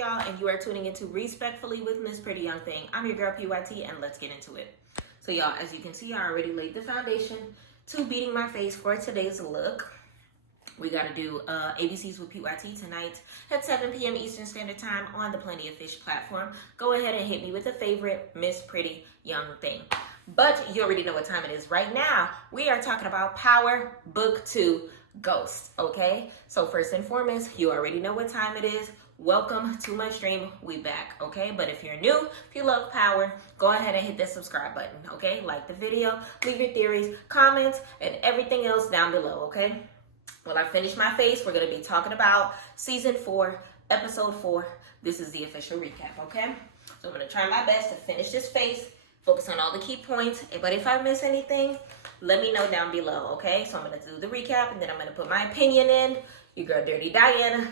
y'all, and you are tuning into Respectfully with Miss Pretty Young Thing. I'm your girl PYT, and let's get into it. So y'all, as you can see, I already laid the foundation to beating my face for today's look. We got to do ABCs with PYT tonight at 7 p.m. Eastern Standard Time on the Plenty of Fish platform. Go ahead and hit me with a favorite Miss Pretty Young Thing. But you already know what time it is right now. We are talking about Power Book 2 Ghosts, okay? So first and foremost, you already know what time it is. Welcome to my stream. We back, okay? But if you're new, if you love Power, go ahead and hit that subscribe button, okay? Like the video, leave your theories, comments, and everything else down below, okay? Well, I finished my face. We're going to be talking about Season 4, Episode 4. This is the official recap, okay? So I'm going to try my best to finish this face, focus on all the key points. But if I miss anything, let me know down below, okay? So I'm going to do the recap, and then I'm going to put my opinion in. Your girl, Dirty Diana,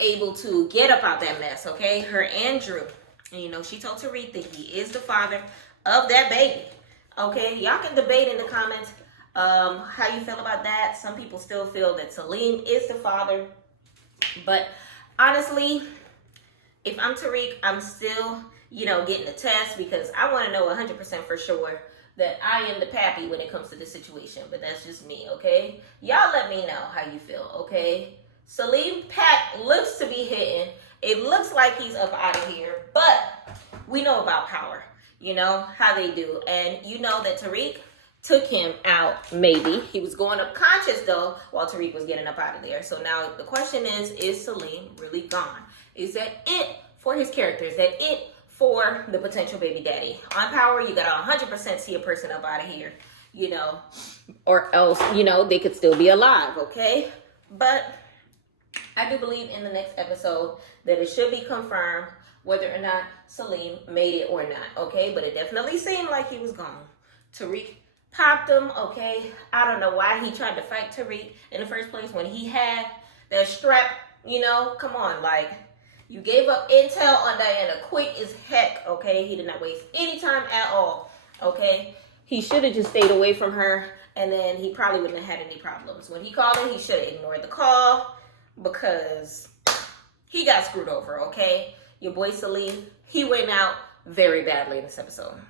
able to get up out that mess, okay? Her and Drew. And, you know, she told Tariq that he is the father of that baby, okay? Y'all can debate in the comments how you feel about that. Some people still feel that SALIM is the father. But honestly, if I'm Tariq, I'm still, you know, getting the test because I want to know 100% for sure that I am the pappy when it comes to this situation. But that's just me, okay? Y'all let me know how you feel, okay? SALIM Pat looks to be hitting. It looks like he's up out of here. But we know about Power, you know, how they do. And you know that Tariq took him out, maybe. He was going up conscious, though, while Tariq was getting up out of there. So now the question is SALIM really gone? Is that it for his character? Is that it for the potential baby daddy? On Power, you got to 100% see a person up out of here, you know, or else, you know, they could still be alive, okay? But I do believe in the next episode that it should be confirmed whether or not SALIM made it or not, okay? But it definitely seemed like he was gone. Tariq popped him, okay? I don't know why he tried to fight Tariq in the first place when he had that strap, you know? Come on, like, you gave up intel on Diana quick as heck, okay? He did not waste any time at all, okay? He should have just stayed away from her, and then he probably wouldn't have had any problems. When he called her, he should have ignored the call because he got screwed over, okay? Your boy SALIM, he went out very badly in this episode.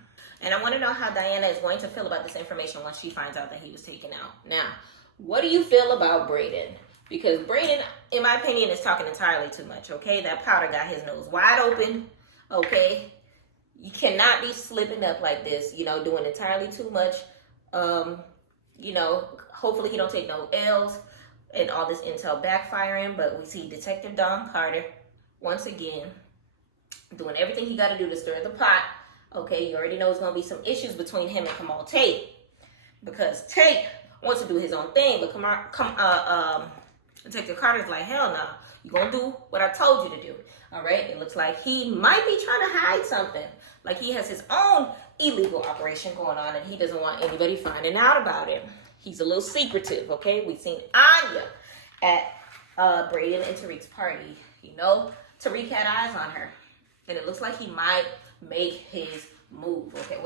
And I want to know how Diana is going to feel about this information once she finds out that he was taken out. Now, what do you feel about Brayden? Because Brayden, in my opinion, is talking entirely too much, okay? That powder got his nose wide open, okay? You cannot be slipping up like this, you know, doing entirely too much. You know, hopefully he don't take no L's and all this intel backfiring. But we see Detective Don Carter, once again, doing everything he got to do to stir the pot. Okay, you already know there's going to be some issues between him and Kamal Tate. Because Tate wants to do his own thing, but Detective Carter's like, hell no. You're going to do what I told you to do. All right? It looks like he might be trying to hide something. Like he has his own illegal operation going on, and he doesn't want anybody finding out about it. He's a little secretive, okay? We've seen Anya at Brayden and Tariq's party. You know, Tariq had eyes on her. And it looks like he might make his move, okay?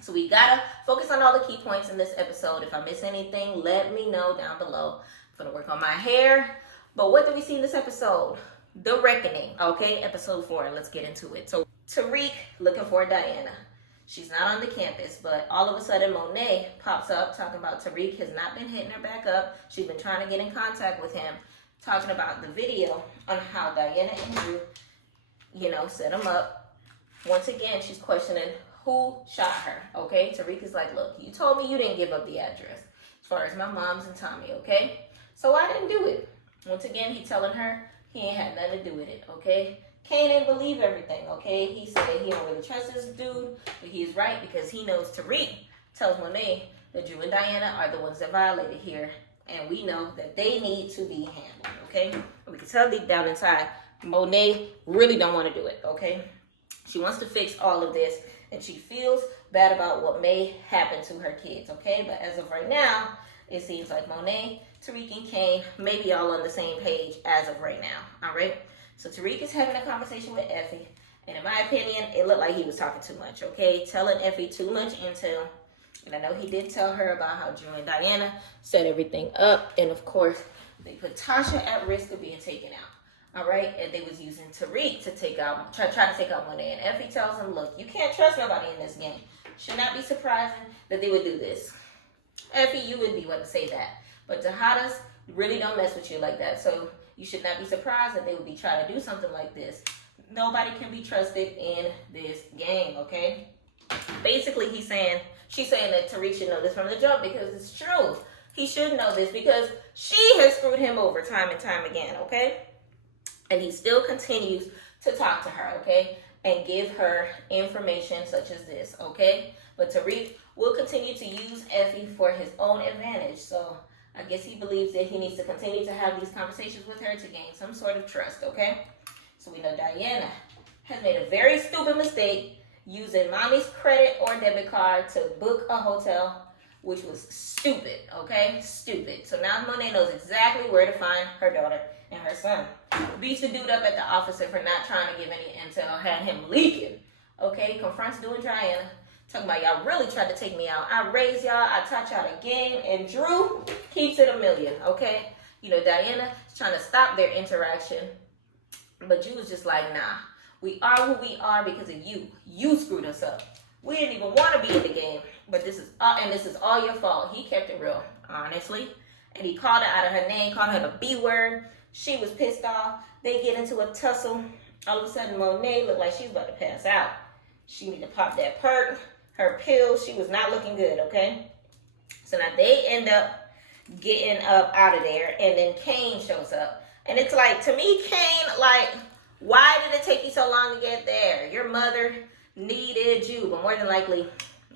So we gotta focus on all the key points in this episode. If I miss anything, let me know down below. I'm gonna work on my hair. But what did we see in this episode? The Reckoning, okay? Episode 4, let's get into it. So Tariq looking for Diana. She's not on the campus, but all of a sudden Monet pops up talking about Tariq has not been hitting her back up. She's been trying to get in contact with him, talking about the video on how Diana and Drew, you know, set him up. Once again, she's questioning who shot her, okay? Tariq is like, look, you told me you didn't give up the address as far as my mom's and Tommy, okay? So I didn't do it. Once again, he telling her he ain't had nothing to do with it, okay? Kane didn't believe everything, okay? He said he don't really trust this dude, but he is right because he knows Tariq tells Monet that Drew and Diana are the ones that violated here, and we know that they need to be handled, okay? And we can tell deep down inside, Monet really don't want to do it, okay? She wants to fix all of this, and she feels bad about what may happen to her kids, okay? But as of right now, it seems like Monet, Tariq, and Kane may be all on the same page as of right now, all right? So Tariq is having a conversation with Effie, and in my opinion, it looked like he was talking too much, okay? Telling Effie too much intel, and I know he did tell her about how Drew and Diana set everything up, and of course, they put Tasha at risk of being taken out. All right, and they was using Tariq to try to take out Monet. And Effie tells him, look, you can't trust nobody in this game. Should not be surprising that they would do this. Effie, you would be one to say that. But Tejadas really don't mess with you like that. So you should not be surprised that they would be trying to do something like this. Nobody can be trusted in this game, okay? Basically, she's saying that Tariq should know this from the jump because it's true. He should know this because she has screwed him over time and time again, okay? And he still continues to talk to her, okay? And give her information such as this, okay? But Tariq will continue to use Effie for his own advantage. So I guess he believes that he needs to continue to have these conversations with her to gain some sort of trust, okay? So we know Diana has made a very stupid mistake using mommy's credit or debit card to book a hotel, which was stupid, okay? Stupid. So now Monet knows exactly where to find her daughter and her son. Beats the dude up at the officer for not trying to give any intel, had him leaking, okay? Confronts Drew and Diana, talking about y'all really tried to take me out. I raised y'all, I taught y'all the game, and Drew keeps it $1 million, okay? You know, Diana is trying to stop their interaction, but Drew was just like, nah, we are who we are because of you. You screwed us up. We didn't even want to be in the game, but this is all your fault. He kept it real, honestly, and he called her out of her name, called her the B word. She was pissed off. They get into a tussle. All of a sudden, Monet looked like she's about to pass out. She need to pop that perk, her pill. She was not looking good, okay? So now they end up getting up out of there, and then Kane shows up. And it's like, to me, Kane, like, why did it take you so long to get there? Your mother needed you, but more than likely,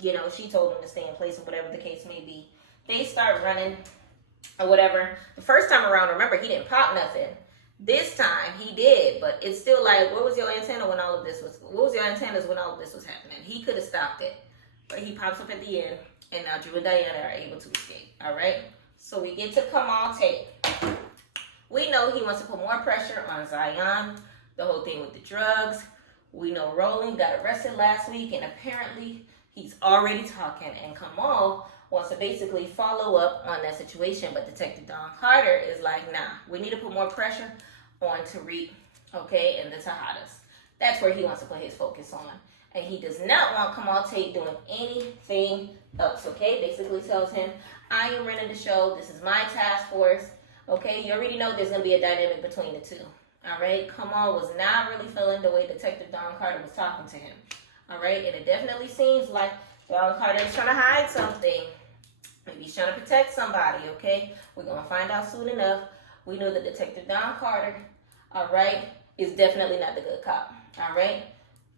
you know, she told him to stay in place or whatever the case may be. They start running or whatever. The first time around, remember, he didn't pop nothing. This time he did, but it's still like, where was your antenna when all of this was, what was your antennas when all of this was happening? He could have stopped it, but he pops up at the end, and now Drew and Diana are able to escape, all right? So we get to Kamal Tate. We know he wants to put more pressure on Zion, the whole thing with the drugs. We know Roland got arrested last week, and apparently he's already talking, and Kamal wants to basically follow up on that situation, but Detective Don Carter is like, nah, we need to put more pressure on Tariq, okay, and the Tejadas. That's where he wants to put his focus on. And he does not want Kamal Tate doing anything else, okay? Basically tells him, I am running the show. This is my task force, okay? You already know there's going to be a dynamic between the two, all right? Kamal was not really feeling the way Detective Don Carter was talking to him, all right? And it definitely seems like Don Carter is trying to hide something. Maybe he's trying to protect somebody, okay? We're going to find out soon enough. We know that Detective Don Carter, all right, is definitely not the good cop, all right?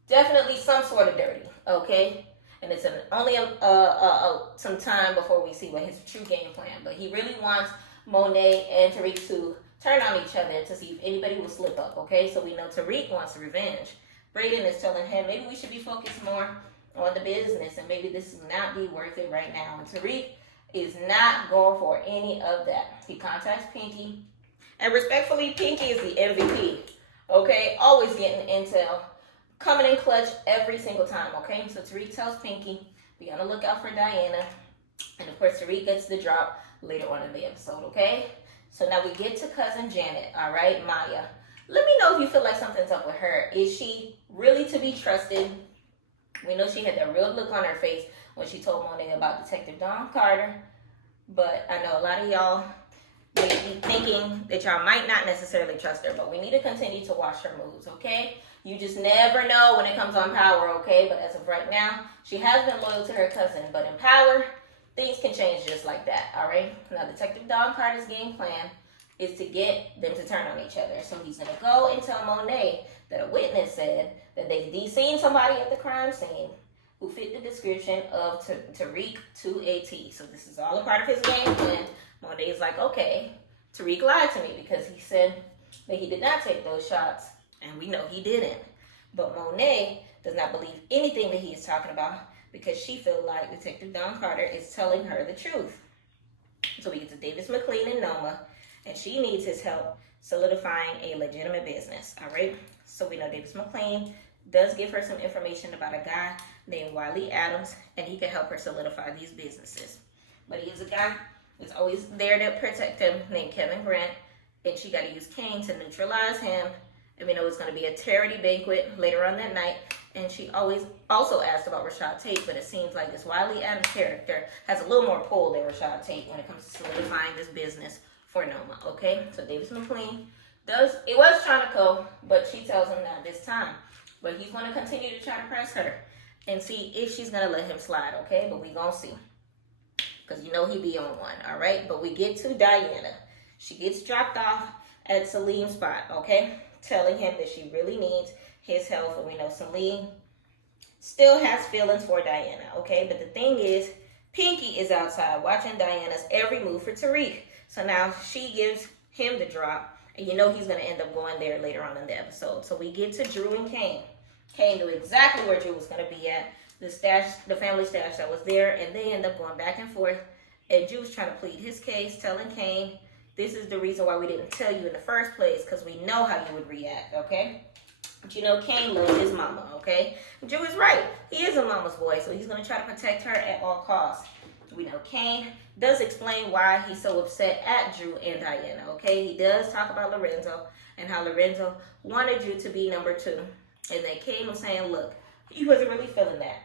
Definitely some sort of dirty, okay? And it's only some time before we see what his true game plan. But he really wants Monet and Tariq to turn on each other to see if anybody will slip up, okay? So we know Tariq wants revenge. Braden is telling him maybe we should be focused more on the business and maybe this will not be worth it right now. And Tariq is not going for any of that. He contacts Pinky. And respectfully, Pinky is the MVP, okay? Always getting intel. Coming in clutch every single time, okay? So Tariq tells Pinky, be on the lookout for Diana. And of course, Tariq gets the drop later on in the episode, okay? So now we get to cousin Janet, all right? Maya. Let me know if you feel like something's up with her. Is she really to be trusted? We know she had that real look on her face when she told Monet about Detective Don Carter. But I know a lot of y'all may be thinking that y'all might not necessarily trust her. But we need to continue to watch her moves, okay? You just never know when it comes on Power, okay? But as of right now, she has been loyal to her cousin. But in Power, things can change just like that, all right? Now, Detective Don Carter's game plan is to get them to turn on each other. So he's going to go and tell Monet that a witness said that they seen somebody at the crime scene who fit the description of Tariq to a T. So this is all a part of his game plan. Monet's like, okay, Tariq lied to me because he said that he did not take those shots. And we know he didn't. But Monet does not believe anything that he is talking about because she feels like Detective Don Carter is telling her the truth. So we get to Davis McLean and Noma, and she needs his help solidifying a legitimate business, all right? So we know Davis McLean does give her some information about a guy named Wiley Adams, and he can help her solidify these businesses. But he is a guy who's always there to protect him named Kevin Grant, and she got to use Kane to neutralize him. And we know it's going to be a charity banquet later on that night. And she always also asked about Rashad Tate, but it seems like this Wiley Adams character has a little more pull than Rashad Tate when it comes to solidifying this business for Noma, okay? So Davis McLean it was trying to go, but she tells him not this time. But he's going to continue to try to press her and see if she's going to let him slide, okay? But we going to see. Because you know he be on one, all right? But we get to Diana. She gets dropped off at Salim's spot, okay? Telling him that she really needs his help. And we know Salim still has feelings for Diana, okay? But the thing is, Pinky is outside watching Diana's every move for Tariq. So now she gives him the drop. And you know he's going to end up going there later on in the episode. So we get to Drew and Kane. Kane knew exactly where Drew was going to be at. The family stash that was there. And they end up going back and forth. And Drew's trying to plead his case, telling Kane, this is the reason why we didn't tell you in the first place, because we know how you would react, okay? But you know Kane loves his mama, okay? Drew is right. He is a mama's boy, so he's going to try to protect her at all costs. We know Kane does explain why he's so upset at Drew and Diana, okay? He does talk about Lorenzo and how Lorenzo wanted Drew to be number 2. And then Kane was saying, look, he wasn't really feeling that.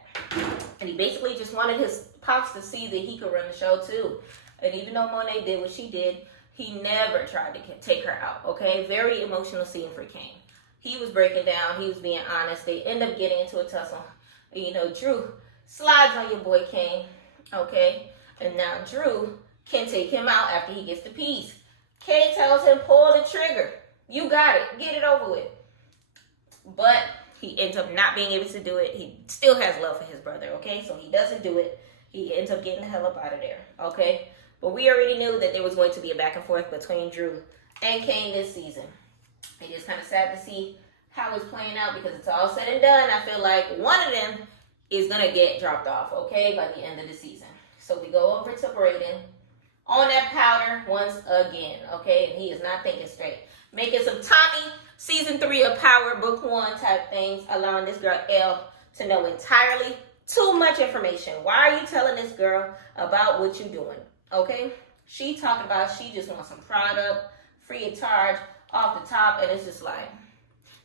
And he basically just wanted his pops to see that he could run the show too. And even though Monet did what she did, he never tried to take her out, okay? Very emotional scene for Kane. He was breaking down. He was being honest. They end up getting into a tussle. And, you know, Drew slides on your boy Kane, okay? And now Drew can take him out after he gets the piece. Kane tells him, pull the trigger. You got it. Get it over with. But he ends up not being able to do it. He still has love for his brother, okay? So he doesn't do it. He ends up getting the hell up out of there, okay? But we already knew that there was going to be a back and forth between Drew and Kane this season. It's just kind of sad to see how it's playing out because it's all said and done. I feel like one of them is going to get dropped off, okay, by the end of the season. So we go over to Braden on that powder once again, okay? And he is not thinking straight. Making some Tommy Season 3 of Power Book 1 type things, allowing this girl Elle to know entirely too much information. Why are you telling this girl about what you're doing? Okay, she talking about she just wants some product, free of charge, off the top, and it's just like,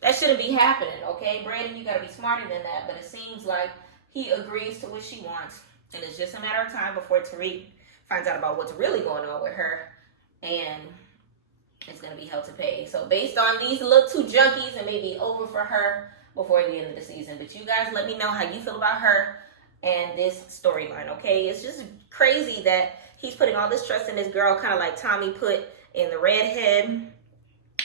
that shouldn't be happening, okay? Brandon, you got to be smarter than that, but it seems like he agrees to what she wants, and it's just a matter of time before Tariq finds out about what's really going on with her, and it's going to be hell to pay. So based on these little 2 junkies, it may be over for her before the end of the season, but you guys let me know how you feel about her and this storyline, okay? It's just crazy that he's putting all this trust in this girl, kind of like Tommy put in the redhead.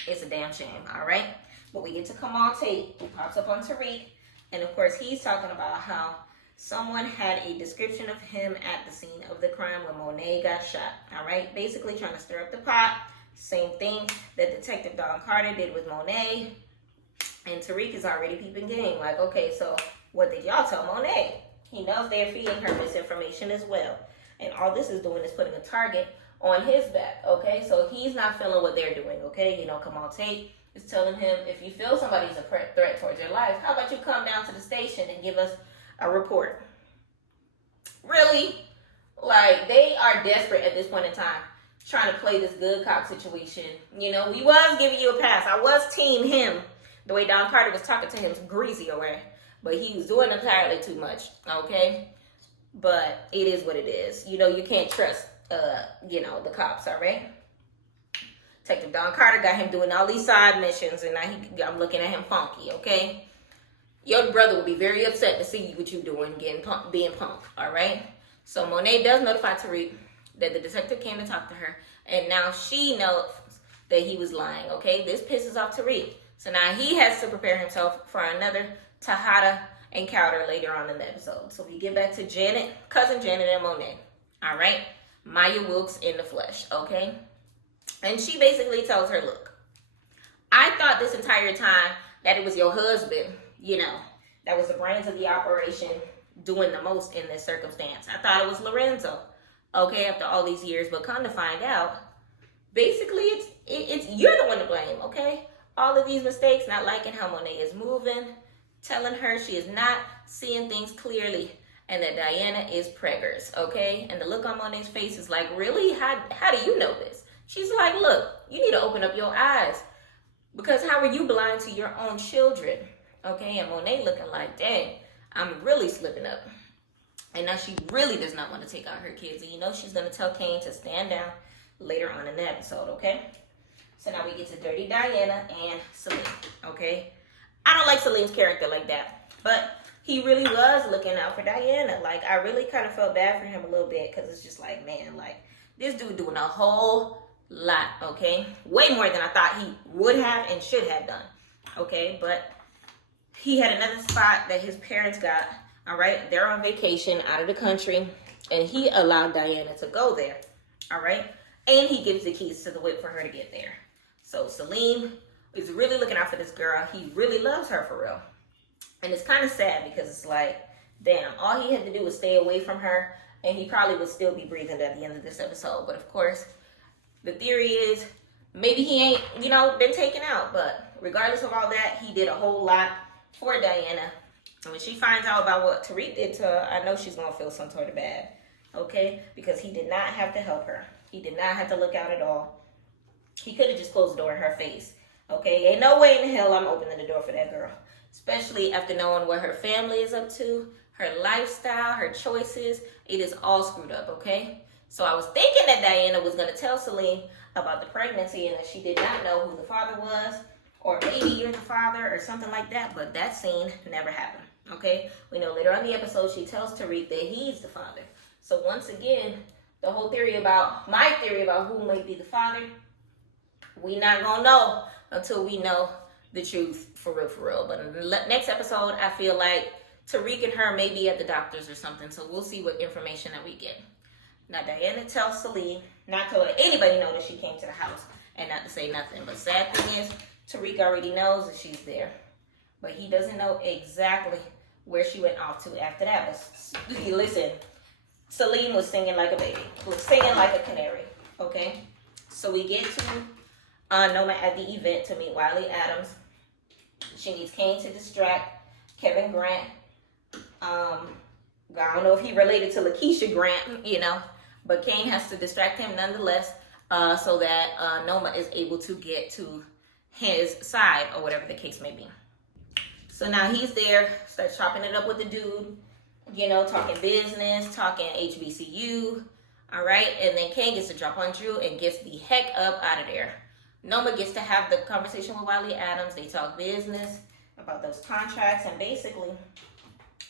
It's a damn shame, all right? But we get to Kamal Tate, who pops up on Tariq. And, of course, he's talking about how someone had a description of him at the scene of the crime when Monet got shot, all right? Basically trying to stir up the pot. Same thing that Detective Don Carter did with Monet. And Tariq is already peeping game. Like, okay, so what did y'all tell Monet? He knows they're feeding her misinformation as well. And all this is doing is putting a target on his back, okay? So he's not feeling what they're doing, okay? You know, Kamal Tate is telling him, if you feel somebody's a threat towards your life, how about you come down to the station and give us a report? Really? Like, they are desperate at this point in time, trying to play this good cop situation. You know, we was giving you a pass. I was team him, the way Don Carter was talking to him greasy away. But he was doing entirely too much, okay? But it is what it is. You know, you can't trust, you know, the cops, all right? Detective Don Carter got him doing all these side missions, and now I'm looking at him funky, okay? Your brother will be very upset to see what you're doing, being punk, all right? So Monet does notify Tariq that the detective came to talk to her, and now she knows that he was lying, okay? This pisses off Tariq. So now he has to prepare himself for another TEJADA encounter later on in the episode. So we get back to Janet, cousin Janet and Monet. All right, Maya Wilkes in the flesh, okay? And she basically tells her, look, I thought this entire time that it was your husband, you know, that was the brains of the operation doing the most in this circumstance. I thought it was Lorenzo, okay, after all these years, but come to find out, basically it's you're the one to blame, okay? All of these mistakes, not liking how Monet is moving, telling her she is not seeing things clearly, and that Diana is preggers, okay? And the look on Monet's face is like, really? How do you know this? She's like, look, you need to open up your eyes, because how are you blind to your own children? Okay, and Monet looking like, dang, I'm really slipping up. And now she really does not want to take out her kids. And you know she's going to tell Kane to stand down later on in the episode, okay? So now we get to Dirty Diana and Salim, okay? I don't like Salim's character like that, but he really was looking out for Diana. Like, I really kind of felt bad for him a little bit, because it's just like, man, like, this dude doing a whole lot, okay? Way more than I thought he would have and should have done, okay? But he had another spot that his parents got, all right? They're on vacation out of the country, and he allowed Diana to go there, all right? And he gives the keys to the whip for her to get there. So Salim is really looking out for this girl. He really loves her for real. And it's kind of sad, because it's like, damn, all he had to do was stay away from her, and he probably would still be breathing at the end of this episode. But of course, the theory is maybe he ain't, you know, been taken out. But regardless of all that, he did a whole lot for Diana. And when she finds out about what Tariq did to her, I know she's going to feel some sort of bad, okay? Because he did not have to help her. He did not have to look out at all. He could have just closed the door in her face, okay? Ain't no way in hell I'm opening the door for that girl, especially after knowing what her family is up to, her lifestyle, her choices. It is all screwed up, okay? So I was thinking that Diana was going to tell Salim about the pregnancy and that she did not know who the father was, or maybe you're the father or something like that, but that scene never happened, okay? We know later on in the episode she tells Tariq that he's the father. So once again, the whole theory about, my theory about who might be the father, we not going to know until we know the truth for real. But in the next episode, I feel like Tariq and her may be at the doctor's or something, so we'll see what information that we get. Now, Diana tells Salim not to let anybody know that she came to the house and not to say nothing. But sad thing is, Tariq already knows that she's there, but he doesn't know exactly where she went off to after that. But listen, Salim was singing like a baby, was singing like a canary, okay? So we get to Noma at the event to meet Wiley Adams. She needs Kane to distract Kevin Grant. I don't know if he related to Lakeisha Grant, you know, but Kane has to distract him nonetheless, so that Noma is able to get to his side, or whatever the case may be. So now he's there, starts chopping it up with the dude, you know, talking business, talking HBCU, all right? And then Kane gets to drop on Drew and gets the heck up out of there. Noma gets to have the conversation with Wiley Adams. They talk business about those contracts, and basically,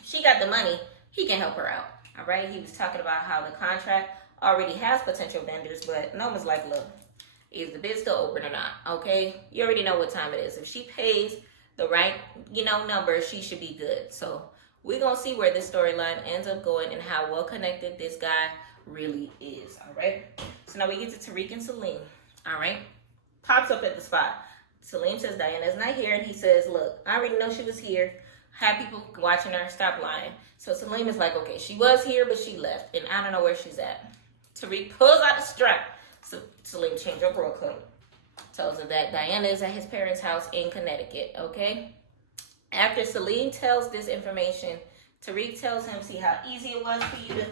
she got the money. He can help her out, all right? He was talking about how the contract already has potential vendors, but Noma's like, look, is the bid still open or not, okay? You already know what time it is. If she pays the right, you know, number, she should be good. So we're going to see where this storyline ends up going and how well connected this guy really is, all right? So now we get to Tariq and Salim, all right? Pops up at the spot. Salim says Diana's not here, and he says, look, I already know she was here. Had people watching her, stop lying. So Salim is like, okay, she was here, but she left, and I don't know where she's at. Tariq pulls out the strap. So Salim changed up real quick. Tells her that Diana is at his parents' house in Connecticut, okay? After Salim tells this information, Tariq tells him, see how easy it was for you to,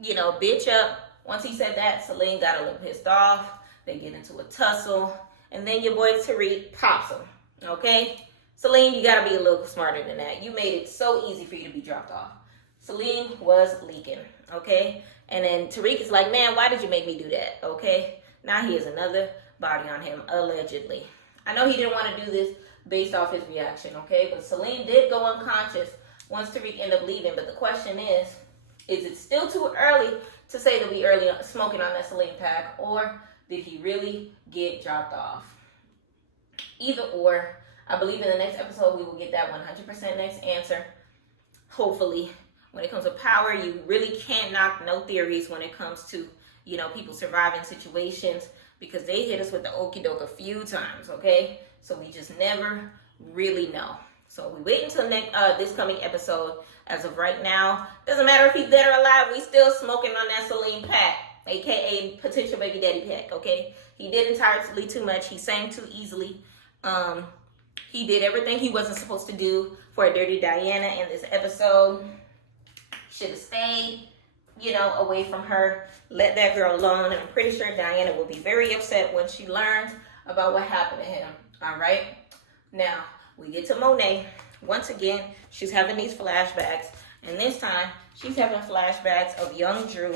you know, bitch up. Once he said that, Salim got a little pissed off. They get into a tussle. And then your boy Tariq pops him, okay? Salim, you got to be a little smarter than that. You made it so easy for you to be dropped off. Salim was leaking, okay? And then Tariq is like, man, why did you make me do that, okay? Now he has another body on him, allegedly. I know he didn't want to do this based off his reaction, okay? But Salim did go unconscious once Tariq ended up leaving. But the question is it still too early to say that we early smoking on that Salim pack, or did he really get dropped off? Either or, I believe in the next episode we will get that 100% next answer, hopefully. When it comes to power, you really can't knock no theories when it comes to, you know, people surviving situations, because they hit us with the okie doke a few times, okay? So we just never really know. So we wait until this coming episode. As of right now, doesn't matter if he's dead or alive, we still smoking on that Salim pack, aka potential baby daddy pack, okay? He did entirely too much. He sang too easily. He did everything he wasn't supposed to do for a Dirty Diana in this episode. Should have stayed. you know, away from her. Let that girl alone. And I'm pretty sure Diana will be very upset when she learns about what happened to him. All right. Now, we get to Monet. Once again, she's having these flashbacks. And this time, she's having flashbacks of young Drew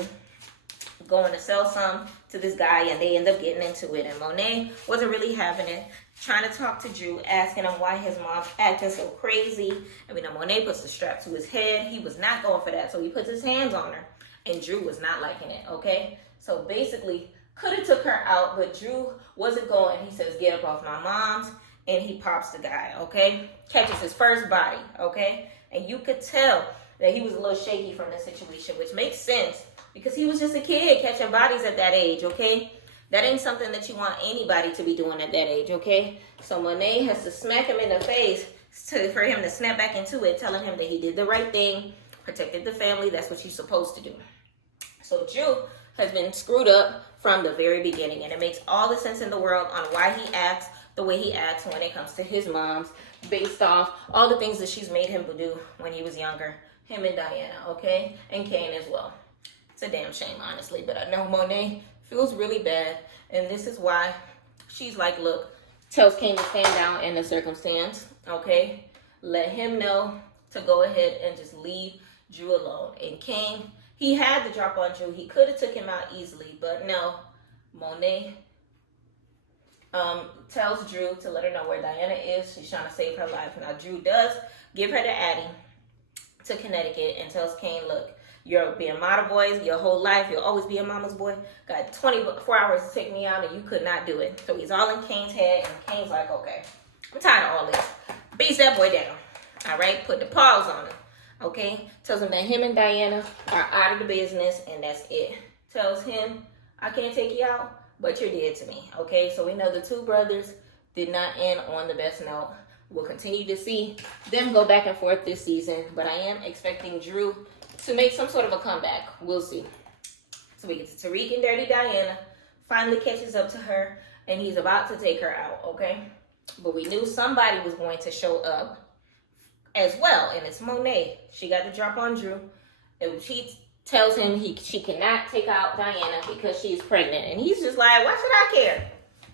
going to sell some to this guy, and they end up getting into it. And Monet wasn't really having it, trying to talk to Drew, asking him why his mom's acting so crazy. And we know Monet puts the strap to his head. He was not going for that, so he puts his hands on her. And Drew was not liking it, okay? So basically, could have took her out, but Drew wasn't going. He says, get up off my mom's, and he pops the guy, okay? Catches his first body, okay? And you could tell that he was a little shaky from the situation, which makes sense because he was just a kid catching bodies at that age, okay? That ain't something that you want anybody to be doing at that age, okay? So Monet has to smack him in the face for him to snap back into it, telling him that he did the right thing, protected the family. That's what you're supposed to do. So Drew has been screwed up from the very beginning, and it makes all the sense in the world on why he acts the way he acts when it comes to his mom's, based off all the things that she's made him do when he was younger. Him and Diana, okay? And Kane as well. It's a damn shame, honestly, but I know Monet feels really bad, and this is why she's like, look, tells Kane to stand down in the circumstance, okay? Let him know to go ahead and just leave Drew alone. And Kane, he had to drop on Drew. He could have took him out easily, but no. Monet tells Drew to let her know where Diana is. She's trying to save her life. Now, Drew does give her to Addie to Connecticut and tells Kane, look, you're being model boys your whole life. You'll always be a mama's boy. Got 24 hours to take me out, and you could not do it. So he's all in Kane's head, and Kane's like, okay, I'm tired of all this. Beats that boy down. All right? Put the paws on him. Okay? Tells him that him and Diana are out of the business, and that's it. Tells him, I can't take you out, but you're dead to me. Okay? So we know the two brothers did not end on the best note. We'll continue to see them go back and forth this season, but I am expecting Drew to make some sort of a comeback. We'll see. So we get to Tariq and Dirty Diana. Finally catches up to her, and he's about to take her out, okay? But we knew somebody was going to show up as well, and it's Monet. She got the drop on Drew, and she tells him she cannot take out Diana because she's pregnant. And he's just like, why should I care?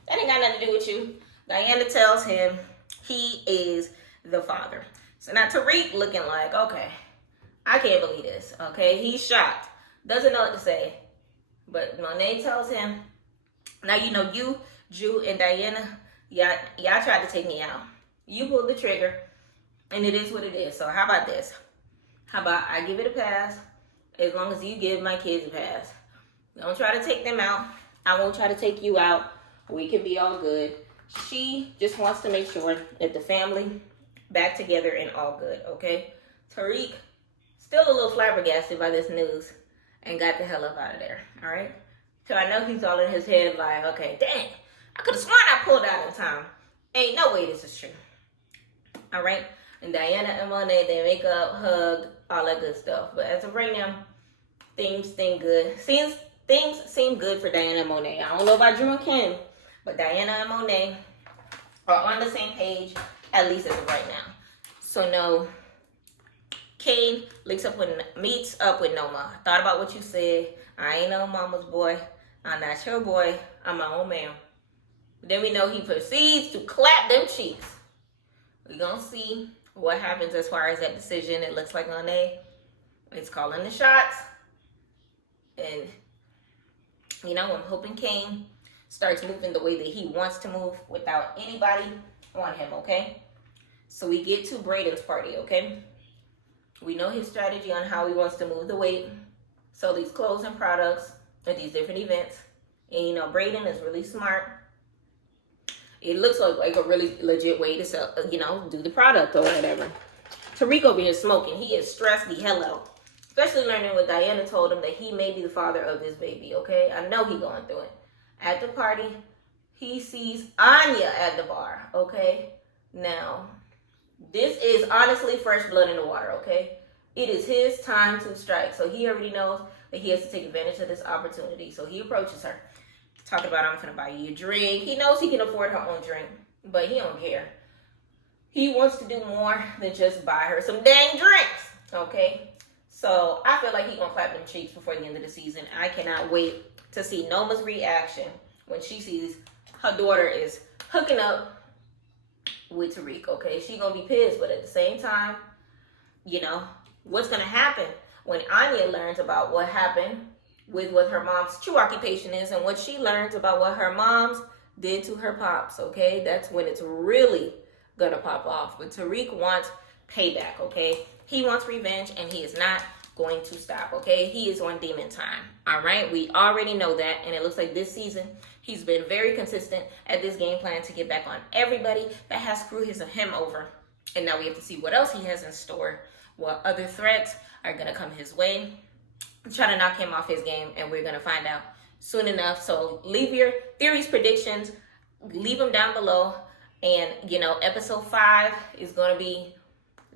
That ain't got nothing to do with you. Diana tells him he is the father. So now Tariq looking like, okay, I can't believe this, okay? He's shocked. Doesn't know what to say. But Monet tells him, now you know you, Drew, and Diana, y'all tried to take me out. You pulled the trigger, and it is what it is. So how about this? How about I give it a pass as long as you give my kids a pass. Don't try to take them out. I won't try to take you out. We can be all good. She just wants to make sure that the family back together and all good, okay? Tariq, still a little flabbergasted by this news and got the hell up out of there, all right? So I know he's all in his head like, okay, dang, I could have sworn I pulled out in time. Ain't no way this is true, all right? And Diana and Monet, they make up, hug, all that good stuff. But as of right now, things seem good. Things seem good for Diana and Monet. I don't know about Drew and Kim, but Diana and Monet are on the same page, at least as of right now. So no, Kane meets up with Noma. Thought about what you said. I ain't no mama's boy. I'm not your boy. I'm my own man. But then we know he proceeds to clap them cheeks. We're going to see what happens as far as that decision. It looks like Monet is calling the shots. And, you know, I'm hoping Kane starts moving the way that he wants to move without anybody on him, okay? So we get to Braden's party, okay? We know his strategy on how he wants to move the weight, sell these clothes and products at these different events. And, you know, Braden is really smart. It looks like a really legit way to sell, you know, do the product or whatever. Tariq over here smoking. He is stressed the hell out. Especially learning what Diana told him that he may be the father of this baby, okay? I know he going through it. At the party, he sees Anya at the bar, okay? Now, this is honestly fresh blood in the water, okay? It is his time to strike. So he already knows that he has to take advantage of this opportunity. So he approaches her. Talking about, I'm gonna buy you a drink. He knows he can afford her own drink, but he don't care. He wants to do more than just buy her some dang drinks, okay? So I feel like he gonna clap them cheeks before the end of the season. I cannot wait to see Noma's reaction when she sees her daughter is hooking up with Tariq. Okay, she gonna be pissed, but at the same time, you know what's gonna happen when Anya learns about what happened with what her mom's true occupation is and what she learns about what her mom's did to her pops. Okay, that's when it's really gonna pop off. But Tariq wants payback. Okay, he wants revenge, and he is not going to stop. Okay, he is on demon time. All right, we already know that, and it looks like this season he's been very consistent at this game plan to get back on everybody that has screwed him over. And now we have to see what else he has in store, what other threats are gonna come his way, try to knock him off his game, and we're gonna find out soon enough. So leave your theories, predictions, leave them down below. And episode 5 is gonna be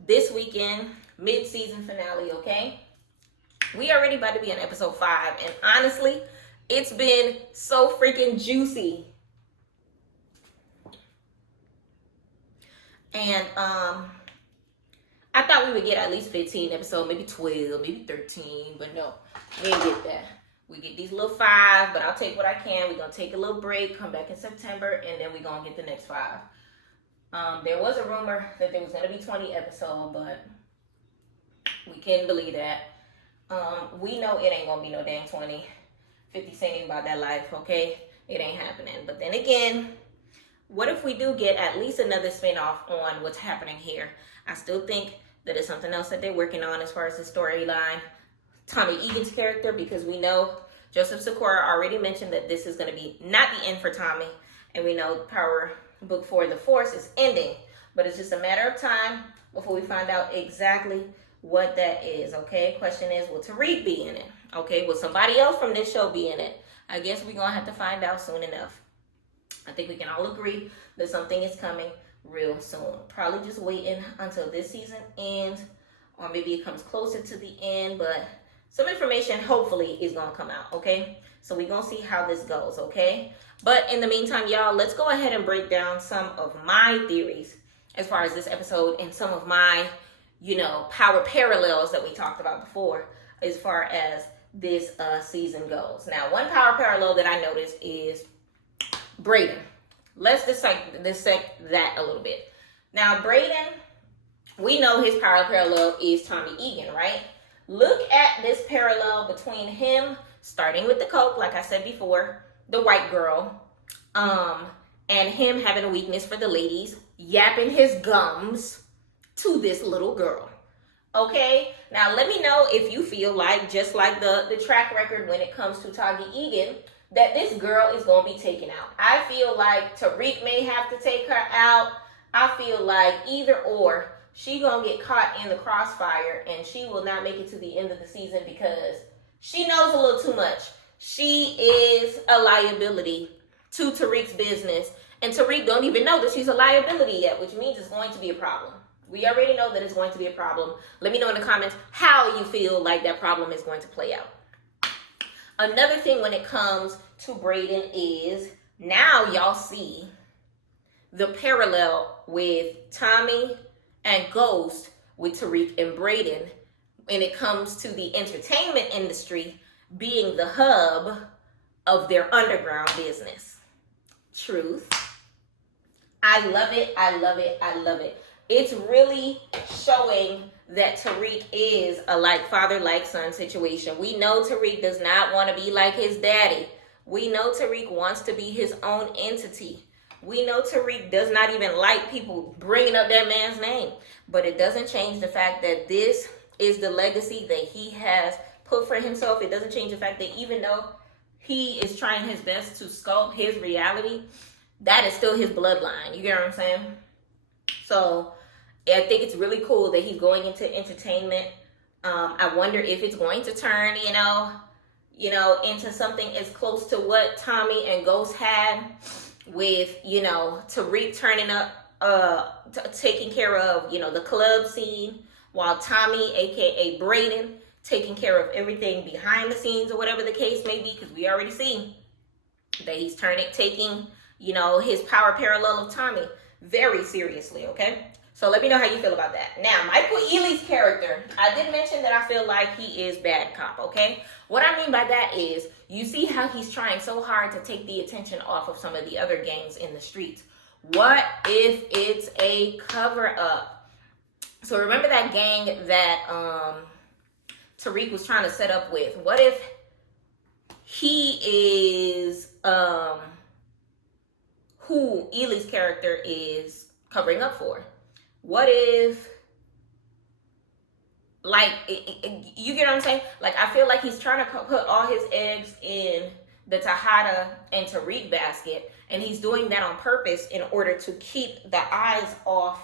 this weekend, mid-season finale. Okay, we already about to be on episode 5, and honestly, it's been so freaking juicy. And I thought we would get at least 15 episodes, maybe 12, maybe 13, but no, we didn't get that. We get these little 5, but I'll take what I can. We're gonna take a little break, come back in September, and then we're gonna get the next 5. There was a rumor that there was gonna be 20 episodes, but we couldn't believe that. We know it ain't gonna be no damn 20. 50 Cent ain't about that life, okay? It ain't happening. But then again, what if we do get at least another spinoff on what's happening here? I still think that it's something else that they're working on as far as the storyline. Tommy Egan's character, because we know Joseph Sikora already mentioned that this is going to be not the end for Tommy. And we know Power Book 4, The Force, is ending. But it's just a matter of time before we find out exactly what that is, okay? Question is, will Tariq be in it? Okay, will somebody else from this show be in it? I guess we're going to have to find out soon enough. I think we can all agree that something is coming real soon. Probably just waiting until this season ends, or maybe it comes closer to the end, but some information hopefully is going to come out, okay? So we're going to see how this goes, okay? But in the meantime, y'all, let's go ahead and break down some of my theories as far as this episode and some of my, power parallels that we talked about before as far as this season goes. Now, one power parallel that I noticed is Brayden. Let's dissect that a little bit. Now, Brayden, we know his power parallel is Tommy Egan, right? Look at this parallel between him starting with the coke, like I said before, the white girl, and him having a weakness for the ladies, yapping his gums to this little girl. Okay, now let me know if you feel like, just like the track record when it comes to Tommy Egan, that this girl is going to be taken out. I feel like Tariq may have to take her out. I feel like either or, she going to get caught in the crossfire and she will not make it to the end of the season because she knows a little too much. She is a liability to Tariq's business, and Tariq don't even know that she's a liability yet, which means it's going to be a problem. We already know that it's going to be a problem. Let me know in the comments how you feel like that problem is going to play out. Another thing when it comes to Brayden is now y'all see the parallel with Tommy and Ghost with Tariq and Brayden when it comes to the entertainment industry being the hub of their underground business. Truth. I love it. I love it. I love it. It's really showing that Tariq is a like father, like son situation. We know Tariq does not want to be like his daddy. We know Tariq wants to be his own entity. We know Tariq does not even like people bringing up that man's name. But it doesn't change the fact that this is the legacy that he has put for himself. It doesn't change the fact that even though he is trying his best to sculpt his reality, that is still his bloodline. You get what I'm saying? So I think it's really cool that he's going into entertainment. I wonder if it's going to turn, into something as close to what Tommy and Ghost had with, Tariq turning up, taking care of, the club scene, while Tommy, aka Brayden, taking care of everything behind the scenes or whatever the case may be, because we already see that he's taking, his power parallel of Tommy very seriously, okay? So let me know how you feel about that. Now, Michael Ealy's character, I did mention that I feel like he is bad cop, okay? What I mean by that is, you see how he's trying so hard to take the attention off of some of the other gangs in the streets. What if it's a cover-up? So remember that gang that Tariq was trying to set up with? What if he is who Ealy's character is covering up for? What if, like, you get what I'm saying? Like, I feel like he's trying to put all his eggs in the TEJADA and Tariq basket, and he's doing that on purpose in order to keep the eyes off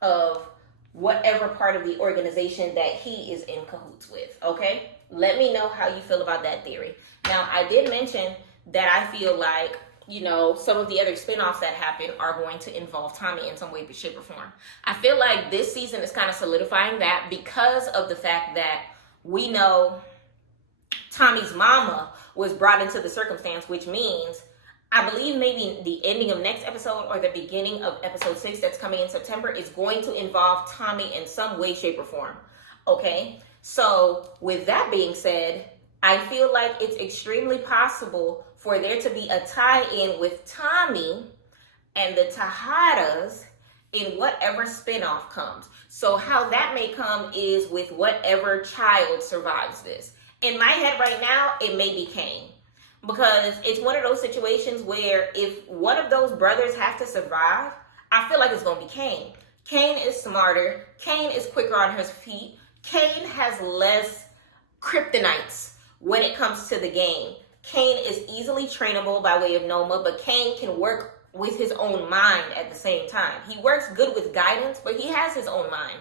of whatever part of the organization that he is in cahoots with, okay? Let me know how you feel about that theory. Now, I did mention that I feel like, you know, some of the other spinoffs that happen are going to involve Tommy in some way, shape, or form. I feel like this season is kind of solidifying that because of the fact that we know Tommy's mama was brought into the circumstance, which means, I believe maybe the ending of next episode or the beginning of episode 6 that's coming in September is going to involve Tommy in some way, shape, or form. Okay? So with that being said, I feel like it's extremely possible for there to be a tie-in with Tommy and the TEJADAs in whatever spinoff comes. So how that may come is with whatever child survives this. In my head right now, it may be Kane. Because it's one of those situations where if one of those brothers has to survive, I feel like it's going to be Kane. Kane is smarter. Kane is quicker on his feet. Kane has less kryptonites when it comes to the game. Kane is easily trainable by way of Noma, but Kane can work with his own mind at the same time. He works good with guidance, but he has his own mind.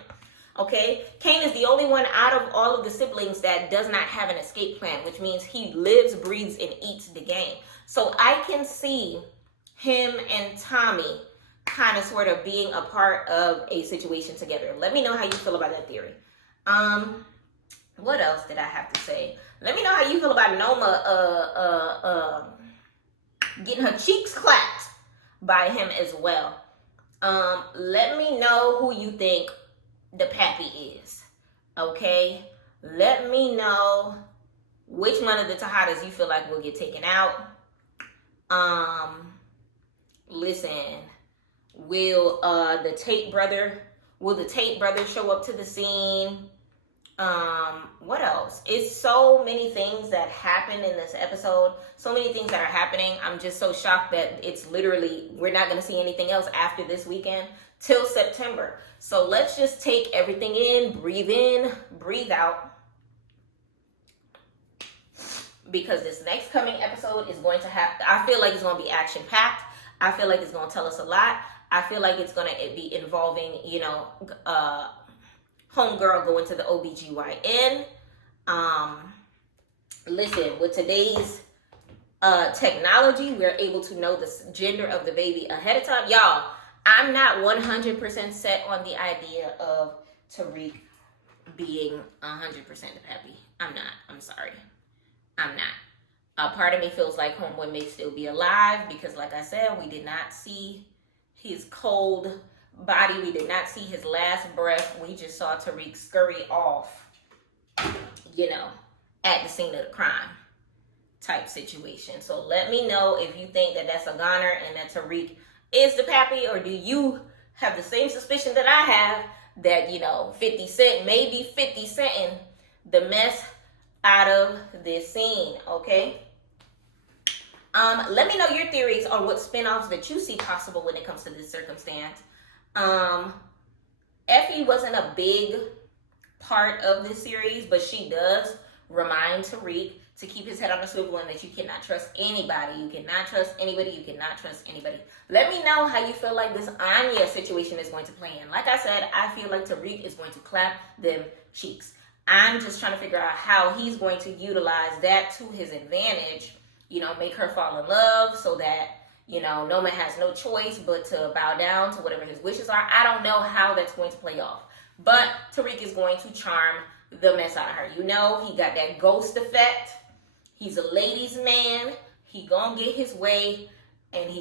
Okay? Kane is the only one out of all of the siblings that does not have an escape plan, which means he lives, breathes, and eats the game. So I can see him and Tommy kind of sort of being a part of a situation together. Let me know how you feel about that theory. What else did I have to say? Let me know how you feel about Noma getting her cheeks clapped by him as well. Let me know who you think the pappy is. Okay? Let me know which one of the TEJADAs you feel like will get taken out. Listen, will the Tate brother show up to the scene? What else? It's so many things that happen in this episode. So many things that are happening. I'm just so shocked that it's literally, we're not going to see anything else after this weekend till September. So let's just take everything in, breathe out. Because this next coming episode is going to have, I feel like it's going to be action-packed. I feel like it's going to tell us a lot. I feel like it's going to be involving, you know, homegirl going to the OBGYN. Listen, with today's technology, we're able to know the gender of the baby ahead of time. Y'all, I'm not 100% set on the idea of Tariq being 100% the pappy. I'm not. I'm sorry. I'm not. A part of me feels like homeboy may still be alive because, like I said, we did not see his cold body. We did not see his last breath. We just saw Tariq scurry off, you know, at the scene of the crime type situation. So let me know if you think that that's a goner and that Tariq is the pappy, or do you have the same suspicion that I have that, you know, 50 Cent may be 50 Centing the mess out of this scene, okay? Let me know your theories on what spinoffs that you see possible when it comes to this circumstance. Effie wasn't a big part of this series, but she does remind Tariq to keep his head on the swivel and that you cannot trust anybody. You cannot trust anybody. You cannot trust anybody. Let me know how you feel like this Anya situation is going to play in. Like I said, I feel like Tariq is going to clap them cheeks. I'm just trying to figure out how he's going to utilize that to his advantage, you know, make her fall in love so that, you know, Noma has no choice but to bow down to whatever his wishes are. I don't know how that's going to play off. But Tariq is going to charm the mess out of her. You know, he got that ghost effect. He's a ladies' man. He gonna get his way, and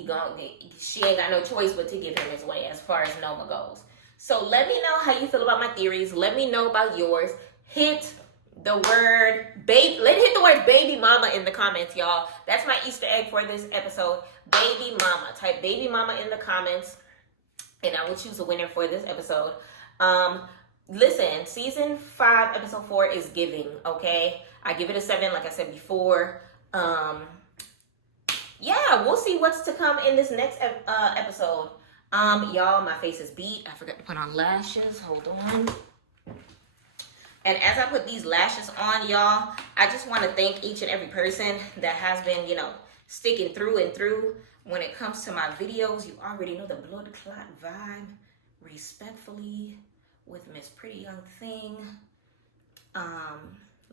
she ain't got no choice but to give him his way as far as Noma goes. So let me know how you feel about my theories. Let me know about yours. Hit the word baby. Hit the word baby mama in the comments, y'all. That's my Easter egg for this episode. Baby mama. Type baby mama in the comments, and I will choose a winner for this episode. Listen, season 5, episode 4 is giving. Okay, I give it a 7, like I said before. Yeah, we'll see what's to come in this next episode. Y'all, my face is beat. I forgot to put on lashes. Hold on. And as I put these lashes on, y'all, I just want to thank each and every person that has been, sticking through and through when it comes to my videos. You already know the blood clot vibe. Respectfully, with Miss Pretty Young Thing.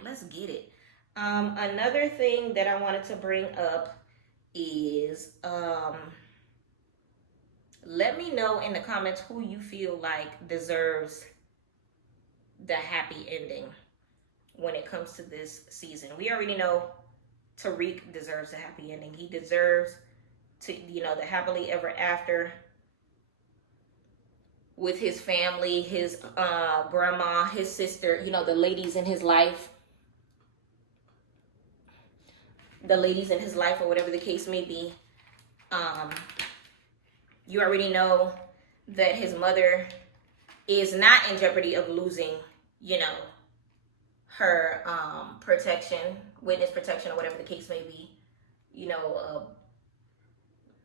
Let's get it. Another thing that I wanted to bring up is, let me know in the comments who you feel like deserves the happy ending when it comes to this season. We already know Tariq deserves a happy ending. He deserves to, the happily ever after with his family, his grandma, his sister, the ladies in his life. The ladies in his life, or whatever the case may be. You already know that his mother is not in jeopardy of losing, her protection, witness protection, or whatever the case may be.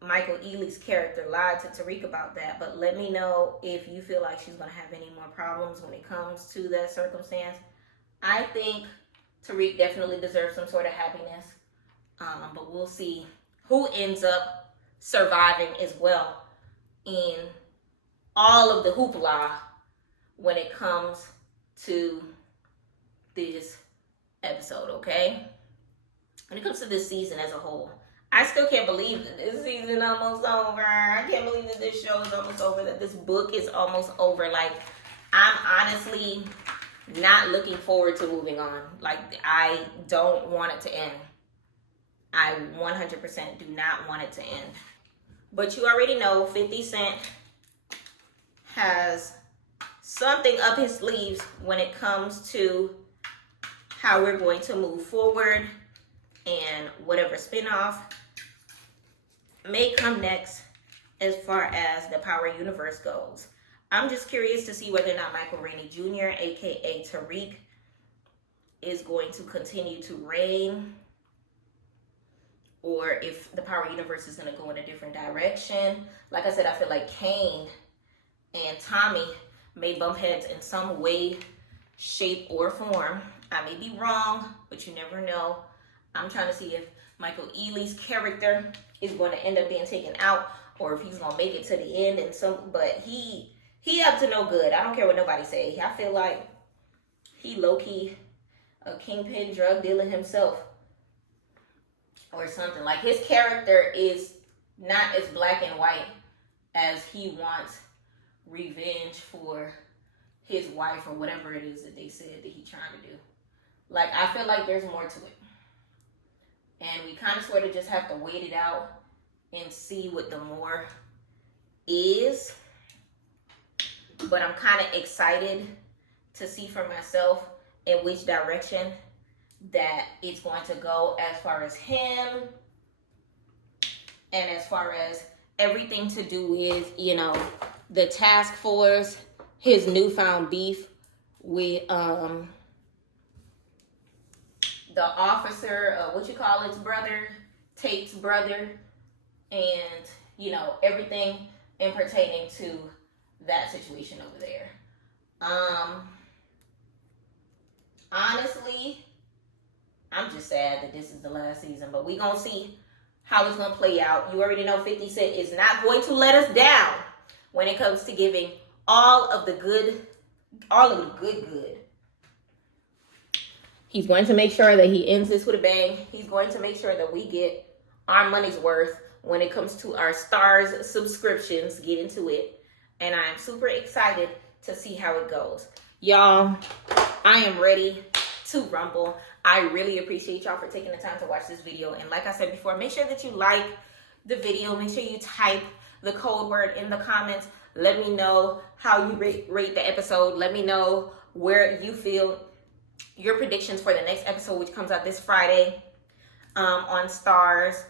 Michael Ealy's character lied to Tariq about that, but let me know if you feel like she's going to have any more problems when it comes to that circumstance. I think Tariq definitely deserves some sort of happiness, but we'll see who ends up surviving as well in all of the hoopla when it comes to this episode, okay? When it comes to this season as a whole, I still can't believe that this season almost over. I can't believe that this show is almost over, that this book is almost over. Like, I'm honestly not looking forward to moving on. Like, I don't want it to end. I 100% do not want it to end. But you already know 50 Cent has something up his sleeves when it comes to how we're going to move forward and whatever spinoff may come next as far as the Power Universe goes. I'm just curious to see whether or not Michael Rainey Jr., aka Tariq, is going to continue to reign, or if the Power Universe is going to go in a different direction. Like I said, I feel like Kane and Tommy may bump heads in some way, shape, or form. I may be wrong, but you never know. I'm trying to see if Michael Ealy's character is going to end up being taken out, or if he's going to make it to the end. But he up to no good. I don't care what nobody say. I feel like he low-key a kingpin drug dealer himself, or something. Like, his character is not as black and white as he wants revenge for his wife, or whatever it is that they said that he's trying to do. Like, I feel like there's more to it. And we kind of sort of just have to wait it out and see what the more is. But I'm kind of excited to see for myself in which direction that it's going to go, as far as him and as far as everything to do with, the task force, his newfound beef with the officer, brother, Tate's brother, and, everything in pertaining to that situation over there. Honestly, I'm just sad that this is the last season, but we gonna see how it's gonna play out. You already know 50 Cent is not going to let us down when it comes to giving all of the good. He's going to make sure that he ends this with a bang. He's going to make sure that we get our money's worth when it comes to our Stars subscriptions. Get into it. And I am super excited to see how it goes. Y'all, I am ready to rumble. I really appreciate y'all for taking the time to watch this video. And like I said before, make sure that you like the video. Make sure you type the code word in the comments. Let me know how you rate the episode. Let me know where you feel your predictions for the next episode, which comes out this Friday on Stars.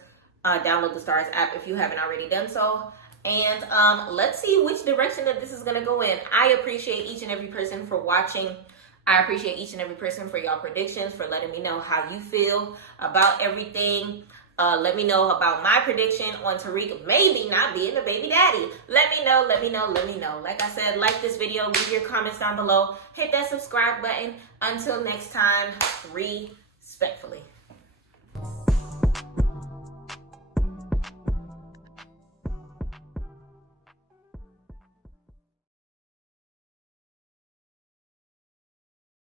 Download the Stars app if you haven't already done so. And let's see which direction that this is going to go in. I appreciate each and every person for watching. I appreciate each and every person for y'all predictions, for letting me know how you feel about everything. Let me know about my prediction on Tariq maybe not being the baby daddy. Let me know. Like I said, like this video, leave your comments down below. Hit that subscribe button. Until next time, respectfully.